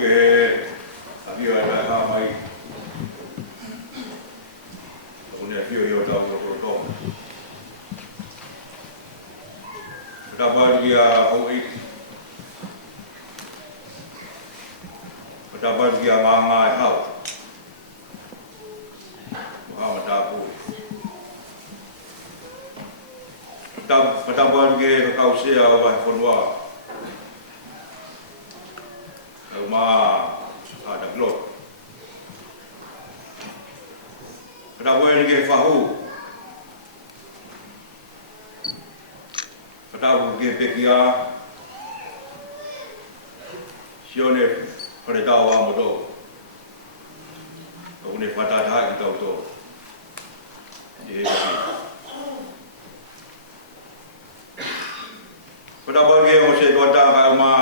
ke avio ala mai un avio yo tau to dapat dia oi dapat dia mama hau Muhammad Abu dapat dia kau sia wa fonwa ma ada glot dapat dia fahu dapat dia pekia sione pada tahu apa tu, aku ni pada dah kita tu, jadi pada bagi orang saya tuan tak kama,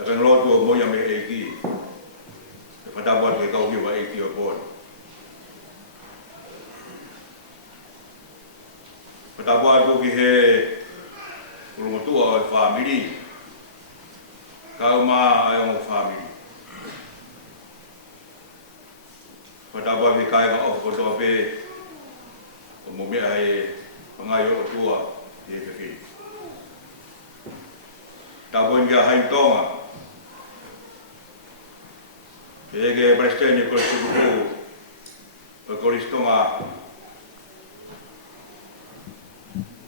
akan lot tu mau yang mereka, pada buat mereka ubi mereka pun, pada buat tu kita rumah tua family. Kau ma ayam family. Pada bagi kaya ma of kodo be, umumnya ay pengayo tua di sini. Tabun dia hai tonga. Ege presiden ni kolisubu, kolistonga.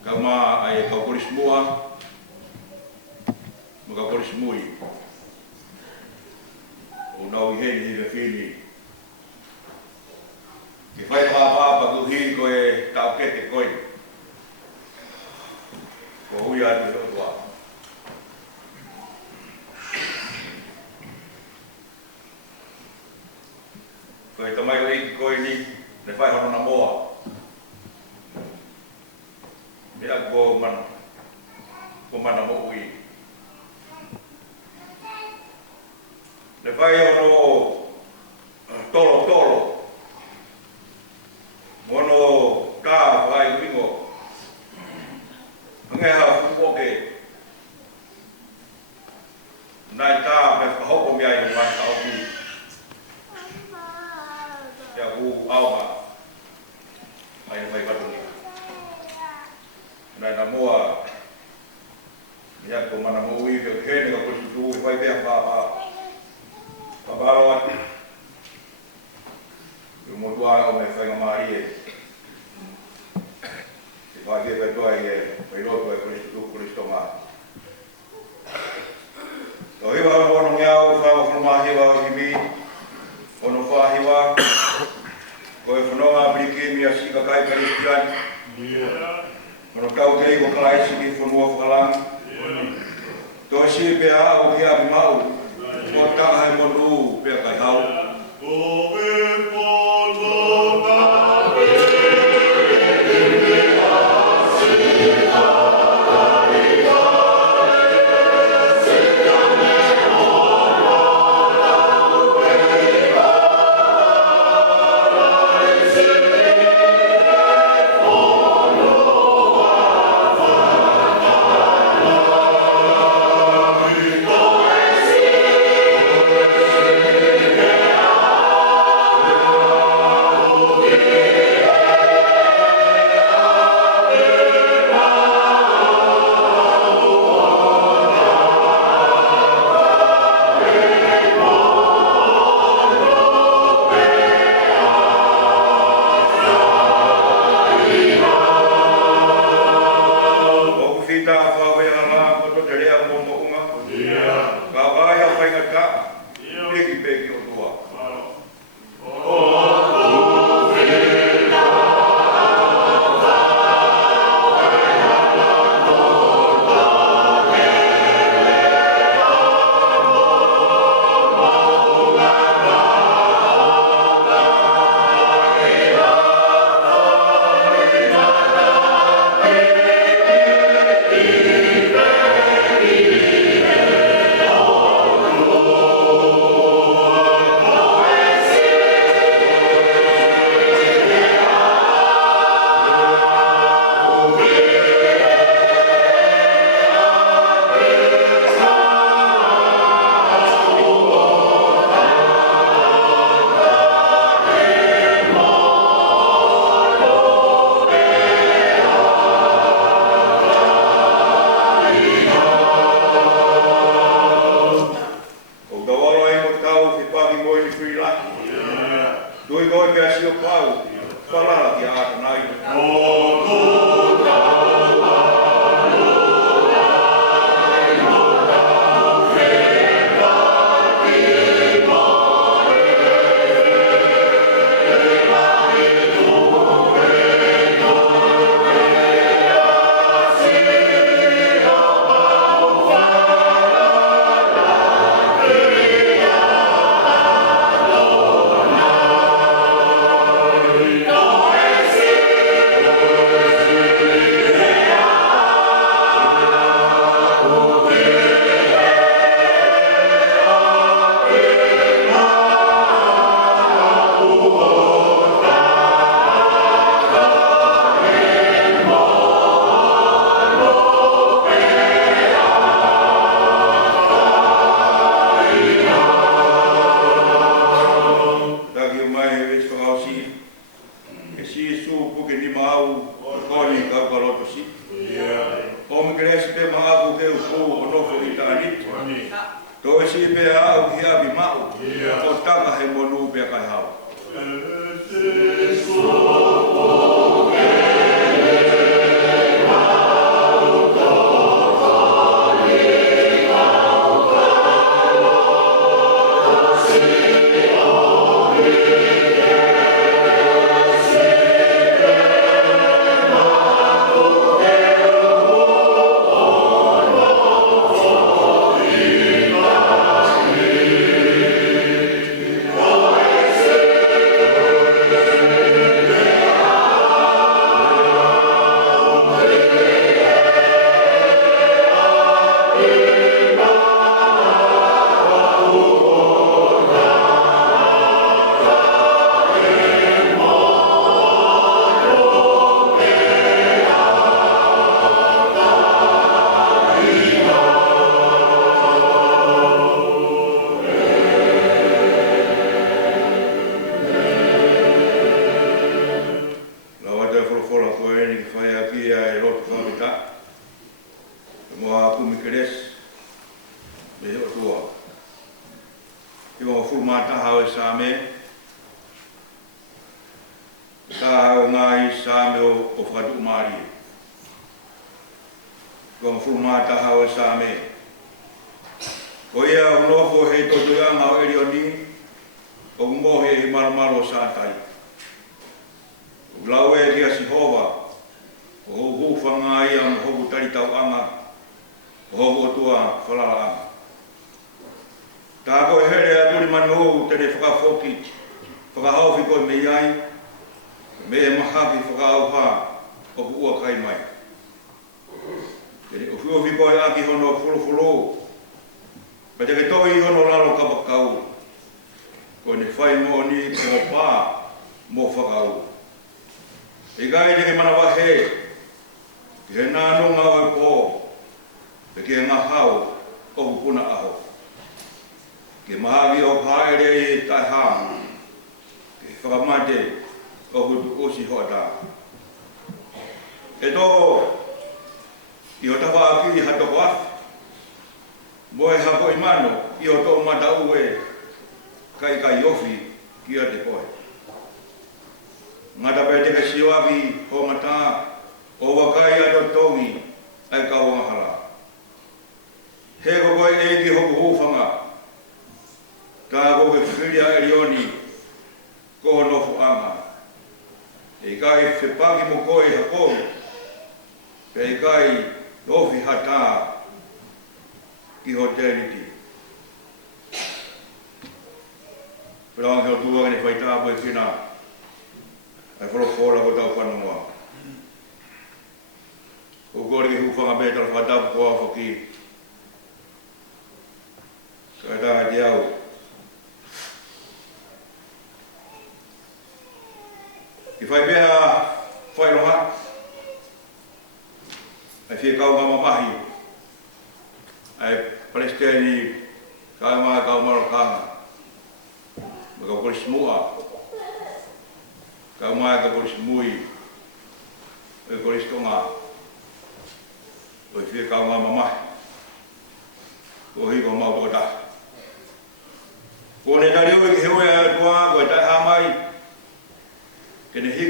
Kau ma ay kau kolismua. Maka polis mui, unau hei di kini. Kifai apa baguhi koe tau kete koe, kau huya di tua. Koe tamai lagi koe ni, nefai hono namoa. Dia go man namo ui. Le vai ono tolo mono ka vai wingo ngai ha fu ke nai ta pe ho ko mi ai wa ta ku ya ku au ma ai vai ba ni nai na moa ya ko mana mo wi ke ke ne ko tu vai be pa Babalawat, rumah dua orang yang mengamari, sebagai ketua pilot polis tongah. Tapi bahawa orang yang bawa rumah hewa ini, orang hewa, kau pernah beri kimia si kakai Palestin, orang tahu dia kau kelai sini semua kalang, tosi pihak aku dia mau. Kota hai modu pe kai hau Ove koe pia sio pau. Palala ki ata nai.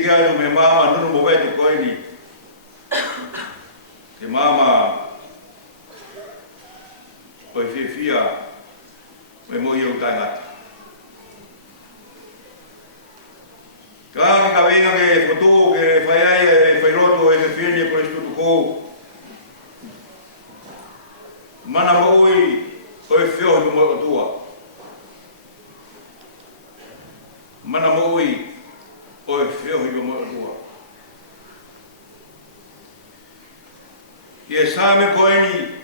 Ia me mama nunu mo wete koe ni. Ke mama koe fia me mo iau tangata. Ka venga ke foto ke fai e fai roto e fini ko istu ko. Mana mo oi o fio mo tua. Mana mo oi o fio mo tua. Ye same ko ni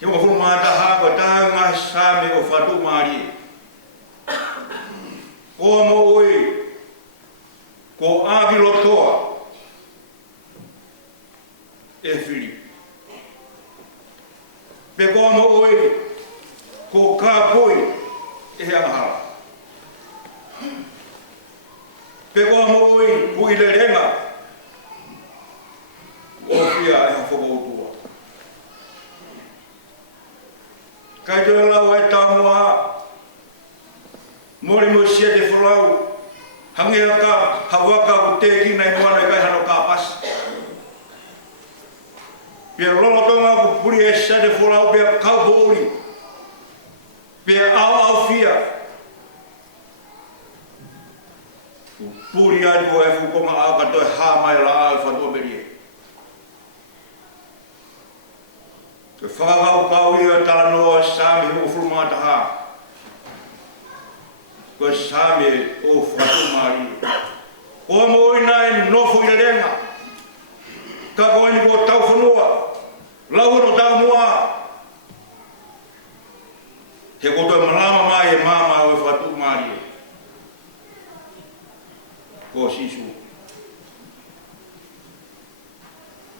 ke mo fu mata ha ko ta nga same o fatu mari. Ko mo oi ko avi lotoa e fili. Pe ko mo oi ko ka poi e aha. Pe ko mo oi ku ile renga o fia e fo mo tua. Kai te la wa tamua mori mo sia te folau. Hangi ka hawaka ku te ki nei moana kai hano ka pas. Pia lolo tonga ku puri e sa de folau pia kau bori. Pia au fia. Ku puri adu e fu koma au ka toi ha mai la au fa do beri. Ke whakakau kau ia tala noa sami ho fulmata ha. Ko same o fatu mari o mo ina e nofo i lenga ka ko ni ko tau funua lau no tau mua ke ko to malama mai e mama o fatu mari ko sisu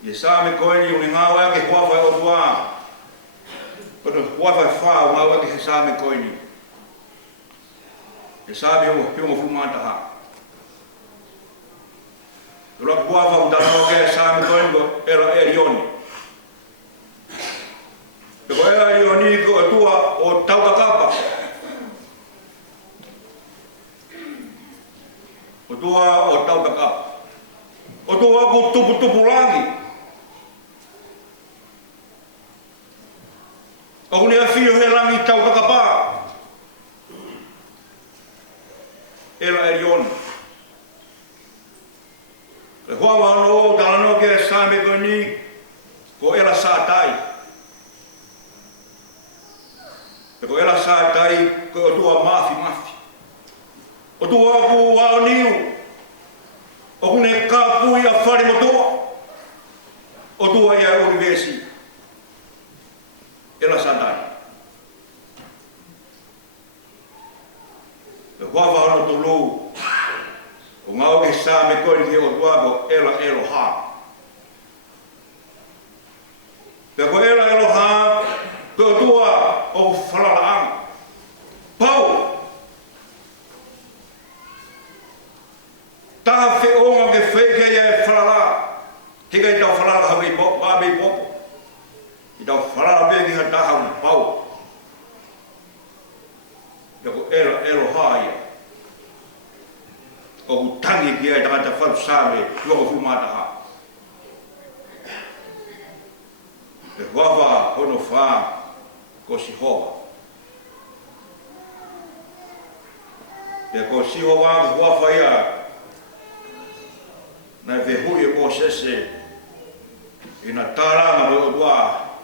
ye same ko ni un ngawa ke ko fa o tua ko fa fa o ngawa ke same ko ni e sabe o que o fumata ha lo que va a dar no que sabe quando era erioni pero era erioni ko tua o tau capa o tua o tau capa o tua ku tupu langi o ni afio he langi tau capa era erion. Le hoa no talano ke same ko ni ko era satai. Ko era satai ko tua mafi. O tua ku wa niu. O ne kapu ia fare mo tua. O tua ia universi. Era satai. Hoa whahano to lou. O ngau ke sa me koe ni o tuago ela ha. Te ko ela ha, ko tua o whalalaang. Pau! Taha whionga ke wheke ia e whalala. Tika i tau whalala hawi popo, abe popo. I tau whalala bea ki ha taha un pau. Te ko ela ha ia. O tangi ki ai tangata wharu sāme i o fumata ha. Te wawa hono whā ko si hoa. Te ko si hoa ko wawa ia na vehui e ko sese i na tāranga mo o tua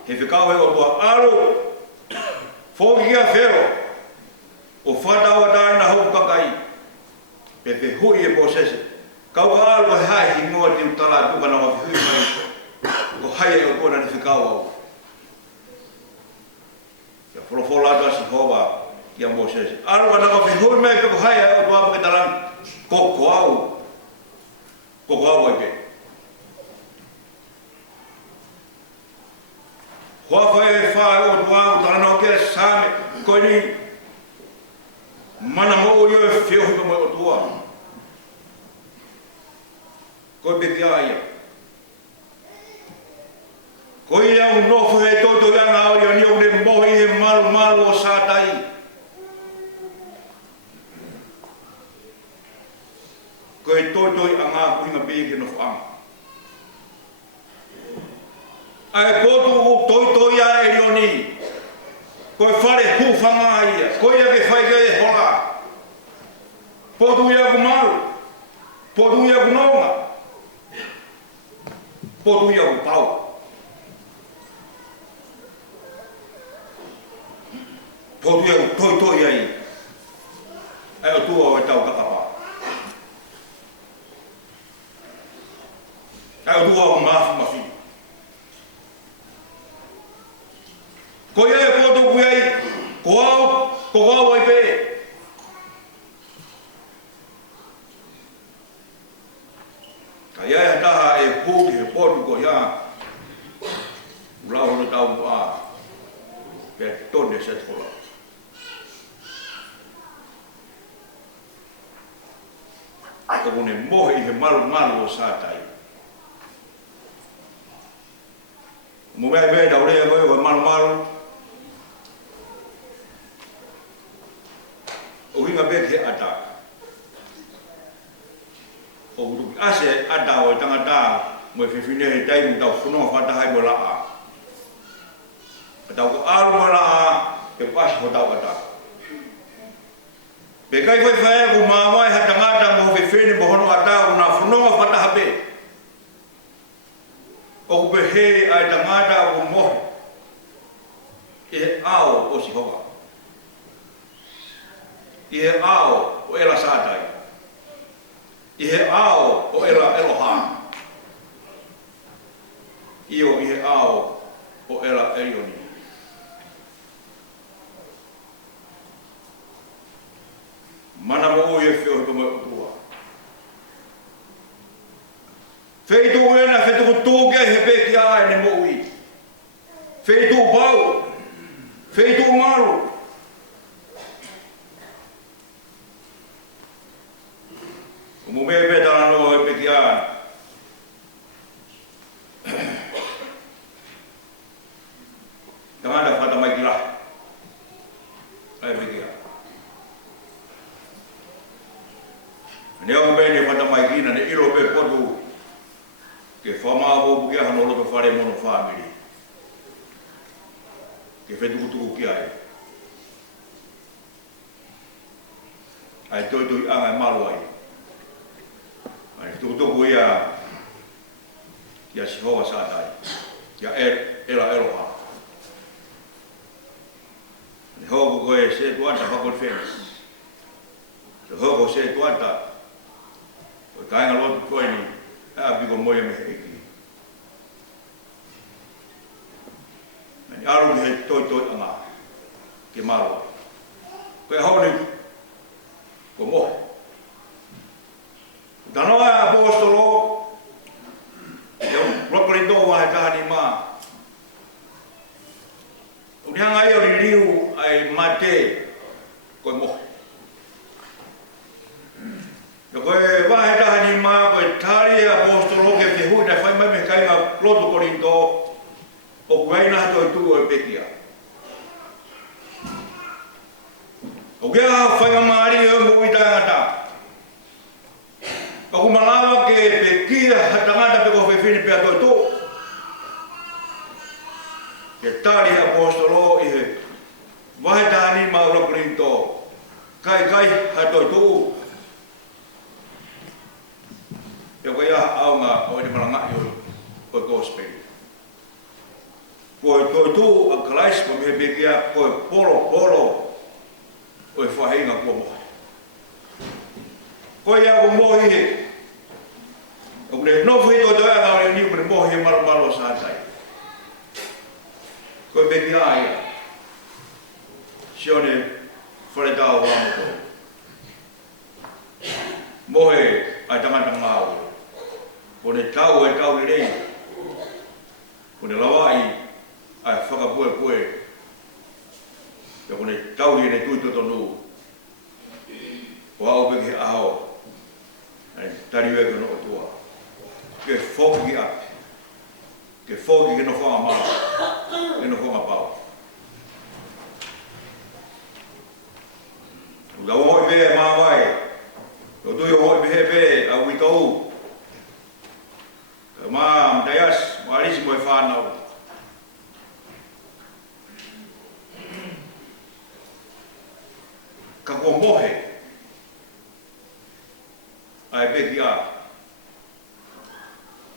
he whikau e o tua aro fōki ia whero o whatawa tāi na hau kakai. Pepe hui e posese. Kau ka alu he hai hi ngoa te utala tuka na wafi hui mai. Ko hai e o kona ni whikau au. Ia wholofola ata si hoa ia posese. Alu ka na wafi hui mai ko hai e o tua pake talan. Koko au. Koko au ai pe. Hoa whai e whae o tua au talana o kere same. Koe ni mana mo o yo e whiohi mo o tua. Koe pe kia ia. Koe ia un nofo he toto ianga au ia ni o ne mohi he malu o sātai. Koe koe toi anga kuinga peke no whaanga. Ai potu toi a e rioni, koe whare hufanga ia, koe ake whaike e hola, potu ia ku maru, potu ia ku naunga, potu ia ku pau. Potu ia ku toi ai, ai o tua o e tau kakapa. Ai o tua o mafi. Ko ia e potu ku ai, ko au ai pe. Ka ia e taha e puki e potu ko ia, ulau no tau pa, pe tonde set kola. Ko ne mohi he malu o sātai. Mo mea mea da urea koe o malu. O hinga beke ata. O uruki ase ata o tangata mo e whiwhine he taimu tau whunoa whatahai mo laa. Tau ko aru mo laa e pasi ho tau ata. Pe kai koe whae ku mamai ha tangata mo whiwhine mo hono ata o na whunoa whatahape. O kupe he ai tangata o mohi. I he ao o si hoka. I he ao o ela sātai. I he ao o ela eloha. I he ao o ela elioni. Mana mo ui e whio hipo mai utua. Wheitu uena whetu tūke he peki ai ne mo ui. Wheitu pau. Wheitu maru. O mo mea petana no he peki ai. Tangata whata mai ki rahi. Ai peki ai. Nea o mene whata mai kina ne ilo pe potu ke whamāpo puke hano lo pe whare mono whamiri. Ke whetukutuku ki ai. Ai toi anga e malu ai. Ai tukutuku ia Sihoa sātai. Ia ela eloha. Ni hoko koe se tuanta whakol whenas. Se hoko se tuanta o kainga lotu koe ni a piko moia me heiki. Ni aru ni he toi anga ke marua. Koe hauni ko mohe. Tanoa apostolo Rokoli do wa tahani ma. Unyanga ai o liu ai mate ko mo. Yo ko va tahani ma ko tari apostolo ke te hu da fai mai me kai ma loto Korinto o vai na to tu o pekia. O gea fai mari o mo itanga. Aku malawa ke pekia hatangata pe ko fefini pe ato to. Ke tari apostolo i vai tani ma ro Korinto. Kai hato to. Yo ko ya aunga o ni malanga yo ko gospel. Ko to a Christ ko me pekia ko polo o e fahinga ko mo. Ko ya ko mo hi o ne no foi to da na ni por mo hi malo sa sai. Ko be dia ai. Sione fora da o amo. Mo he ai tanga ngau. Ko ne tau e tau rei. Ko ne lawai ai faka pue. Ko ne tau ni ne tu to no. Wa o be ke ao. Ai tariwe ko no tua. Ke fogi a. Ke fogi ke no fa ma. Ke no fa pa. Uga o be ma vai. O do yo o be a wi ka ko mohe ai pe kia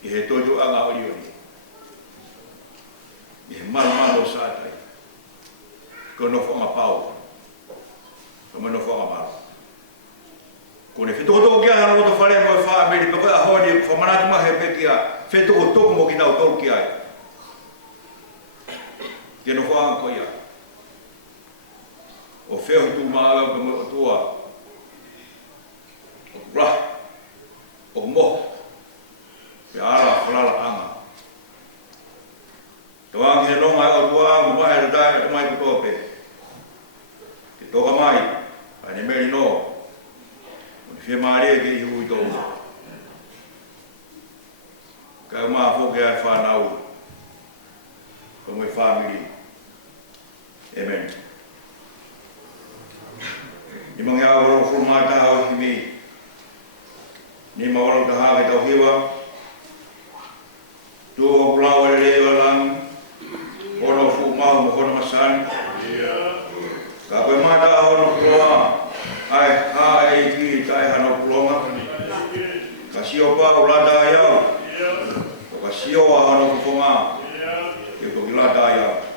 I he toju anga ori ori I he malo sātai ko no whanga pau ko no whanga malo ko ne whetoko kia hana roto whare mo e wha meri pako a honi whamanatu mahe pe kia whetoko toku mo ki nau tolu ki ai ke no whanga ko ia o wheo tu maa pe mo tua o rah o mo pe ara whalala anga Tawang he nonga e orua mo mai e dai e mai kutope ke toka mai ane meri no o fie maare ke I hui tōu ka maa fōke ai whanau ko moi family Amen Ni mangi a waro furumai taha o himi Ni ma waro taha ke tau hiwa Tuo pulau e leo lang Hono fu mau mo hono masan Ka koe mata hono puloa Ai hae ki tai hano pulonga Ka sio pa ulata iau O ka sio a hono kufonga Ke ko kilata iau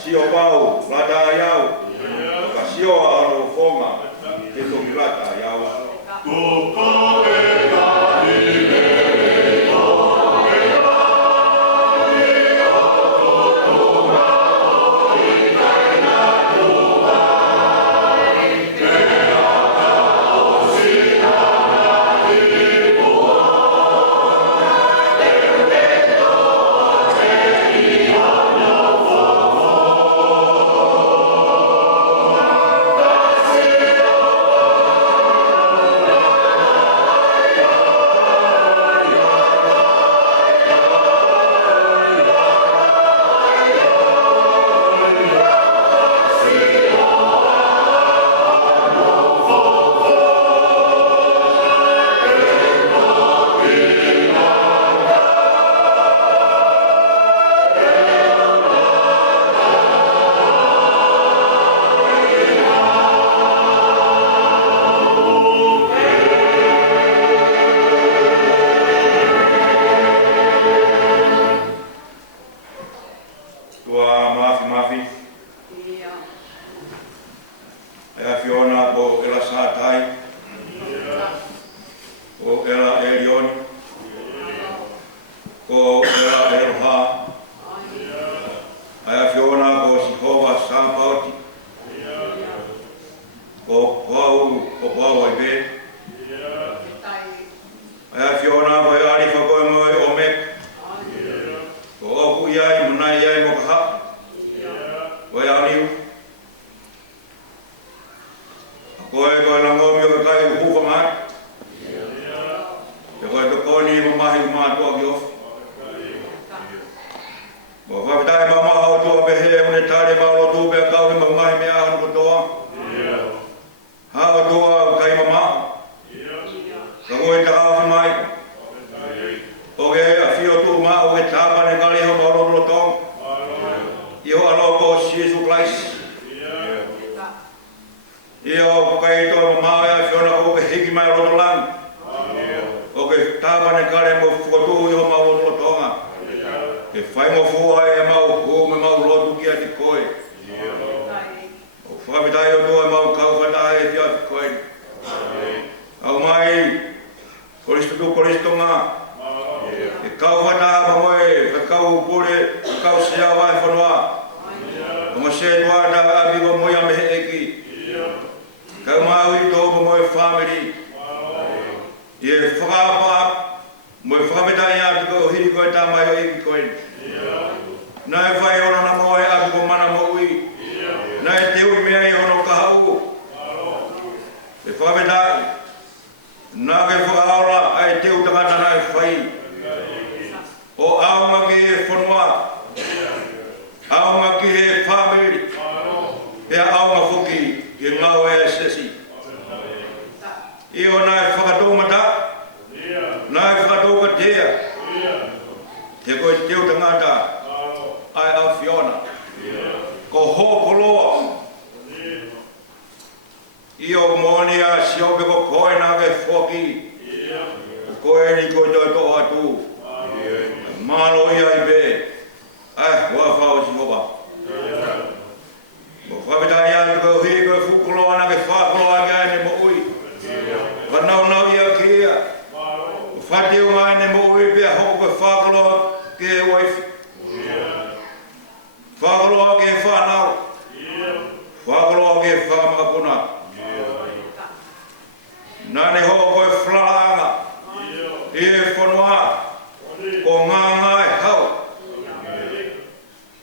Sio pau, lada yau. Kasio aro fonga. Ke to milata yau. ko Ela Elioni, ko Ela Eloha, Aya Fiona ko Sihova Sampauti, ko Pau Ibe, Aya Fiona ko Arifa ko Moe Omek, ko Oku Iai Munai Iai Mokaha, ko Ianiu, ko Langomi ko Kai Uhufa Mai, ko ni mamahi mato agiof. Mo fa dai mama au to be he un tare ba lo tu be ka we mamahi me an ko to. Ha to kai mama. Ka ngoi ta ha mai. Oge a fio tu ma o ta ba ne kali ho lo lo to. Io alo ko Jesus Christ. Io kai to ma ya fio na ko higi mai lo lang. Oke, tabane kare mo foto yo mau lo tonga. E fai mo fo ai mau ko me mau lo tu kia ti koi. O fa me dai o do mau ka fa dai ti at koi. Au mai Kristo nga. E ka fa da ba mo e ka u pore ka u sia vai fo noa. O mo se doa da abi go mo ya me eki. Ka mau I do mo e family. Ye whakapa, mo e whakameta I atu ko hiri koe tā mai o iki koe. Nā e whai ono na mo e atu ko mana mo ui. Nā e te ui mea I ono ka hau. E whakameta, nā ke whakaora, ai te utangata nā e whai. O aunga ki e whanua. Aunga ki e whamiri. E aunga whuki, e ngau e sesi. Io nā e whakatau mata, nā e whakatau ka tea, te koe teo tangata, ai a Fiona, ko hōko loa. Io mōni a siope ko koe nā ke whoki, koe ni koe toi toa atu, mālo I ai be, ai wawhau si hopa. Mo whapetai atu ko hiri koe whukoloa nā ke whakoloa ki ai ne mo ui. Nau nau ia kia. Whati o ngai ne mo ui pia hoko koe whakaloa ke e waifi. Whakaloa ke e whanau. Whakaloa ke e whamakapuna. Nane hoko koe whlalaanga. I e whanua. Ko ngā ngai hau.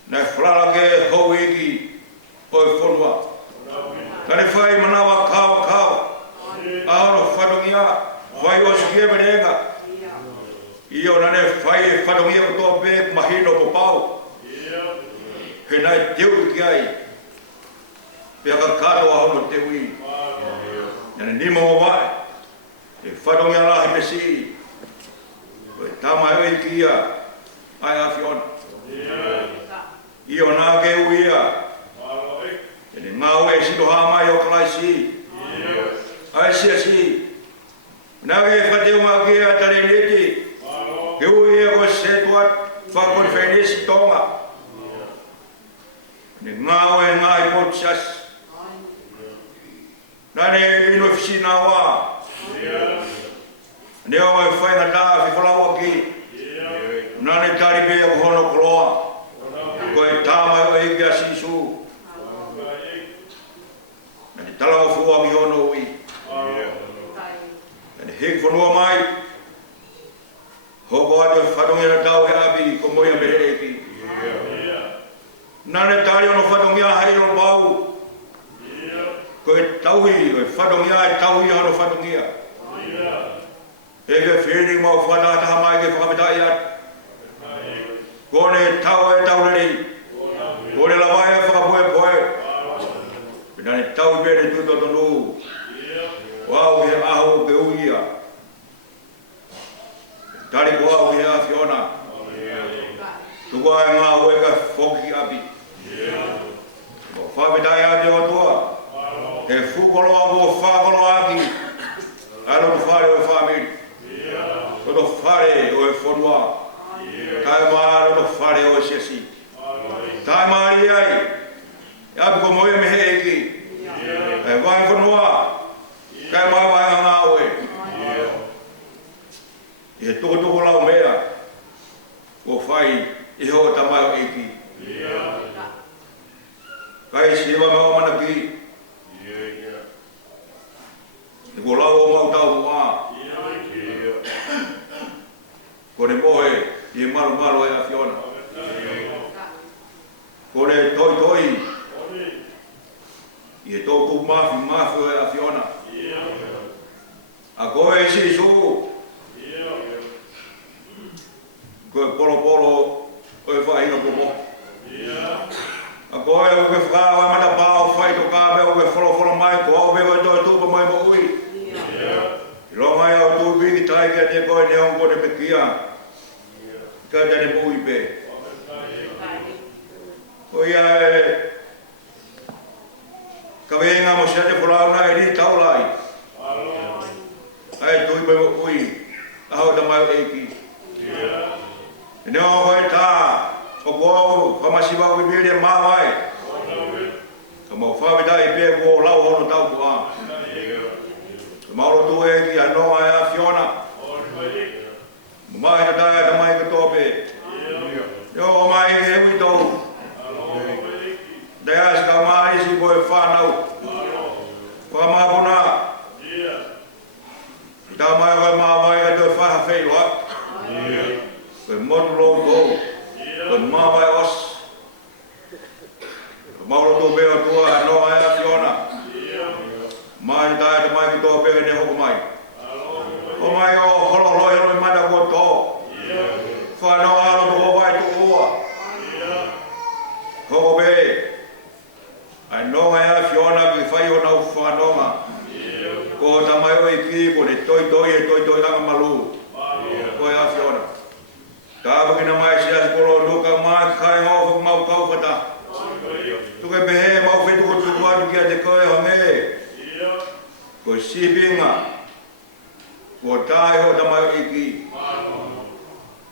Nai whlala ke e hau iki. Koe whanua. Nane whai manawa kau kau. Aoro whatongia, whai o sikia menenga. Io nane whai e whatongia kutoa pe mahino po pau. He nai teu ki ai. Pea ka kato ahono te ui. Nane nima o vai. E whatongia lahi me si. Koe tama ewe ki ia. Ai a Fiona. Io nā ke uia. Ene ngau e sito hamai o kalaisi. Ai si. Nā e whateu mā ki a tare neti. Ke ui e ko se tuat whakon whenesi tonga. Ne ngāo e ngāi potsas. Nane ino fisina wā. Ne o mai whainga tā whiwhalawa ki. Nane tari bea ko hono koloa. Ko e tāmai o eke a sisu. Nane talawa fua mi hono ui. Nane hek whanua mai. Hoko atu e whatongia tau he abi ko moia me eki. Nane tari ono whatongia hairo pau. Ko e tauhi, ko e whatongia e tauhi ano whatongia. Eke whiri mau whanataha mai ke whakapetai atu. Kone tau e taureri. Kone lawai e whakapoe poe. Nane tau bere tuto tonu. Wau he aho ke uia. Tari ko au he a Fiona. Tukua e ngā ue ka whoki api. Ko whapetai ati o tua. He whukoloa ko whakoloa aki. Aro tu whare o whamiri. Ko to whare o e whonua. Tai maa to whare o e sesi. Tai maari ai. Api ko moe me he eki. E vai whanua. Kai maa vai ngā ue. Yesu. Ko polo o fa ina ko. Agora eu vou ficar lá na pau, faz do cabo, eu vou falar mais com o meu do tudo mais ui. Lo mai au tu vi tai que te ko ne on ko de pekia. Ka de bui be. O ia ka venga mo se de pola na ri tau lai. Ai tu be ui. Au da mai eki. Ne o vai ta. O go fa masiba o bi de ma vai. Como fa vida e pe go la o no tau ko a. Mauro tu e ki ano ai a Fiona. Mai na da mai ko tope. Yo mai e wi do. Dea ska mai si boy fa nau. Fa ma bona. Da mai vai do fa fe lo. Ko mo lo go. Ko ma vai os. Mauro tu be o tu ano ai a Fiona. Mai da mai ki to pe ne ho mai. O mai o holo lo e mai da ko to. Fa no alo to vai tu o. Ho be. Ai no mai a Fiona ki fai o na fa no ma. Ko ta mai o ki ko ne toi la malu. Ko a Fiona. Ta ba ki na mai sia ko lo no ka ma kai ho mau ka fata. Tu ke be mau fe tu ko tu wa ki a de ko e me. Ko sibinga ko tai ho da mai iki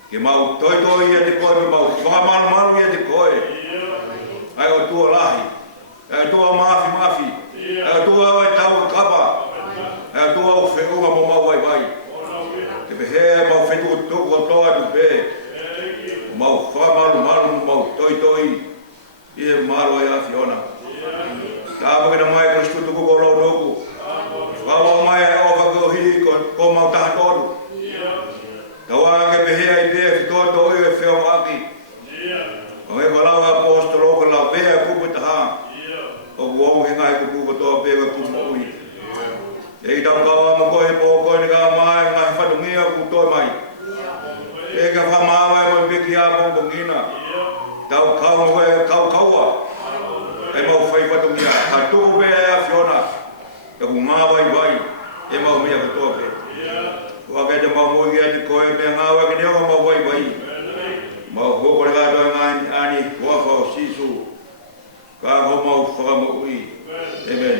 ke mau toi ia de ko mau fa mal ia de ko ai o tu lahi ai tu mafi ai tu ai tau kapa ai tu o fe o mau vai ke be he mau fe tu ko to a be mau fa mal mau toi ia malo ia Fiona ta ba ke mai Kristo tu ko lo no Wawa mai o va go hi ko mau ta todo. Tawa ke behe ai be todo e fe o aki. O e wala wa apostolo ko la be ku puta. O wo he ngai ku to be ku mo ui. E ta ka mo ko e po ko ni ka mai ngai fa du ngia ku to mai. E ka fa ma wa mo be ki a bo ngina. Tau ka mo ka wa. E mo fa fa du ngia. Ta tu be a Fiona. E ku ngā vai, e mau mea ka toa pe. Wa kai te mau mui kia te koe mea ngā wai ki neo mau vai. Mau hoko re kātoa ngā ani wafa o sisu. Ka ho mau whakamo ui. Amen.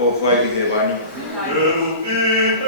o fai ki te wani. Te